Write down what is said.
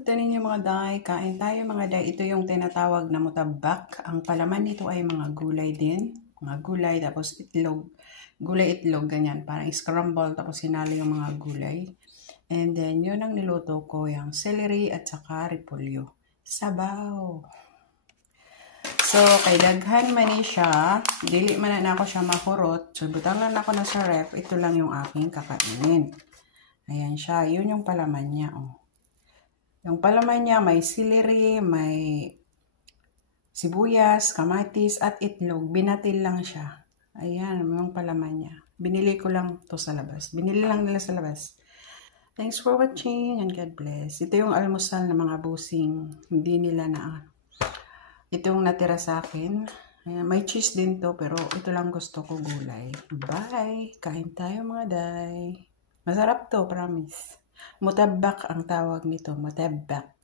Good ninyo mga day. Kain tayo mga day. Ito yung tinatawag na mutabak. Ang palaman nito ay mga gulay din. Mga gulay tapos itlog. Gulay itlog ganyan. Parang scramble tapos hinalo yung mga gulay. And then yun ang niluto ko yung celery at saka repolyo. Sabaw. So kay daghan man ni siya. Dili man na ako siya makurot. So butang lang ako na sa ref. Ito lang yung aking kakainin. Ayan siya. Yun yung palaman niya. Oh. Yung palaman niya may celery, may sibuyas, kamatis, at itlog. Binatil lang siya. Ayan, yung palaman niya. Binili ko lang to sa labas. Binili lang nila sa labas. Thanks for watching and God bless. Ito yung almusal ng mga busing. Hindi nila na. Ito yung natira sa akin. Ayan, may cheese din to pero ito lang gusto ko gulay. Bye! Kain tayo mga day. Masarap to, promise. Mutabak ang tawag nito. Mutabak.